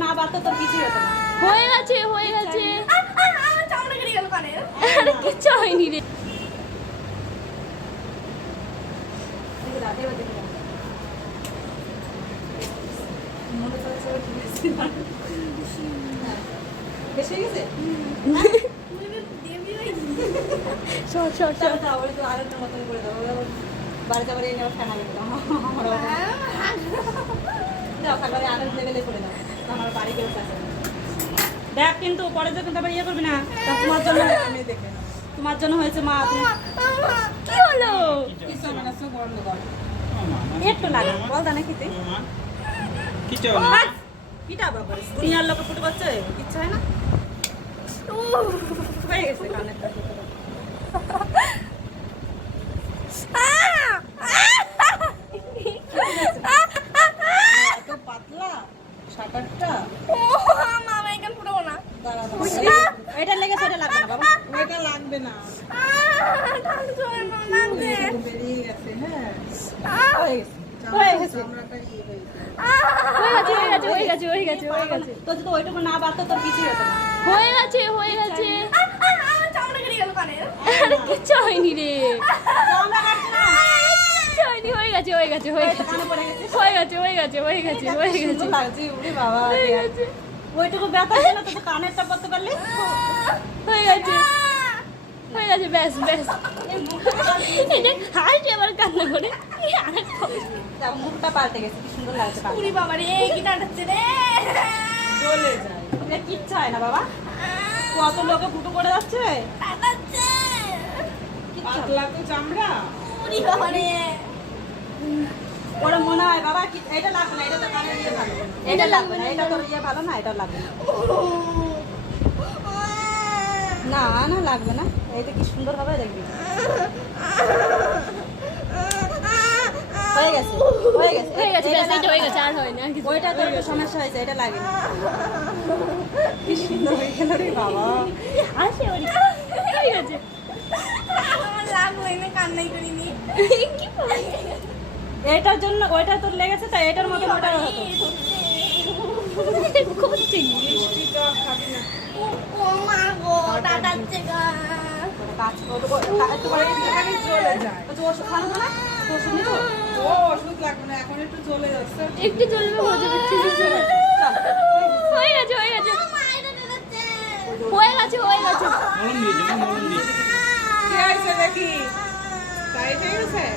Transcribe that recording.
না বাড়তো তোর কিছুই হতো না হয়ে গেছে হয়ে গেছে আরে কিচ্ছু হয়নি রে। করছে ও ঠিক আছে বেশ গেছে সর সর সর তো আবার মতন করে দেবো এবার বাড়ি ফেনা গেল আমার যাও লেভেলে করে দাও আমার বাড়ি কেউ কাছে দেখ কিন্তু পরে যখন আবার ইয়ে করবি না তোমার জন্য আমি তোমার জন্য হয়েছে মা তুমি কি হলো? কিছু বন্ধ কর। একটু লাগা বল জানে খেতে। ও কিচ্ছু না? কিটা বাবা দুনিয়ার লোকে ফুটে করছে ইচ্ছা হয় না? হয়ে গেছে কানেরটা এত পাতলা সাঁতারটা মামা এখানে ফুটাবো না দাঁড়া দাঁড়া। এটা লেগেছে এটা লাগবে না বাবা ওইটা লাগবে না বেরিয়ে গেছে হ্যাঁ হয়ে গেছে হয়ে গেছে ইয়ে হয়ে গেছে হয়ে গেছে হয়ে গেছে তোর যদি ওইটুকু না বাড়তো তোর হতো হয়ে গেছে হয়ে গেছে আরে কিচ্ছু হয়নি রে হয়ে গেছে হয়ে গেছে হয়ে গেছে হয়ে গেছে হয়ে গেছে হয়ে গেছে হয়ে গেছে হয়ে গেছে ওইটুকু ব্যথা ছিল তো কানেরটা করতে পারলি হয়ে গেছে হয়ে গেছে ব্যাস ব্যাস। হাসছে আবার কান্না করে। মুখটা পাল্টে গেছে কি সুন্দর লাগছে কানে। বাবা রে কি টাটাচ্ছে রে? চলে যায়। এটা কিচ্ছু হয় না বাবা। কত লোকে ফুটো করে যাচ্ছে? পাতলা তো চামড়া। উড়ি বাবা রে ওরা মনে হয় বাবা এটা লাগবে না এটা তো ইয়ে ভালো। এটা লাগবে না এটা তোর ইয়ে ভালো না এটা লাগবে না। না না লাগবে না। এইটা কি সুন্দর হবে দেখবি? হয়ে গেছে হয়ে গেছে। হয়ে গেছে এটা হয়ে গেছে আর হয় না ওইটা তোর সমস্যা হয়েছে এটা লাগে কি সুন্দর হয়ে গেল রে বাবা। আসে ওরি। হয়ে গেছে। আমার লাগল কান্নাই করিনি। কি এটার জন্য ওইটা তোর লেগেছে তাই এটার মতো ওটার হতো করছে কি মিষ্টিটা খাবি না। ও মা গো গা। কাজ এখানে চলে যায়। বলছে, ওষুধ খানো না? ওষুধ নিতো ও ওষুধ লাগবে না এখন একটু চলে যাচ্ছে। একটু চলবে মজা করছে হয়ে গেছে হয়ে গেছে হয়ে গেছে। হয়ে গেছে মলম দিয়েছে মা মলম দিয়েছে কি হয়েছে দেখি? তাই দাঁড়াও, তাই।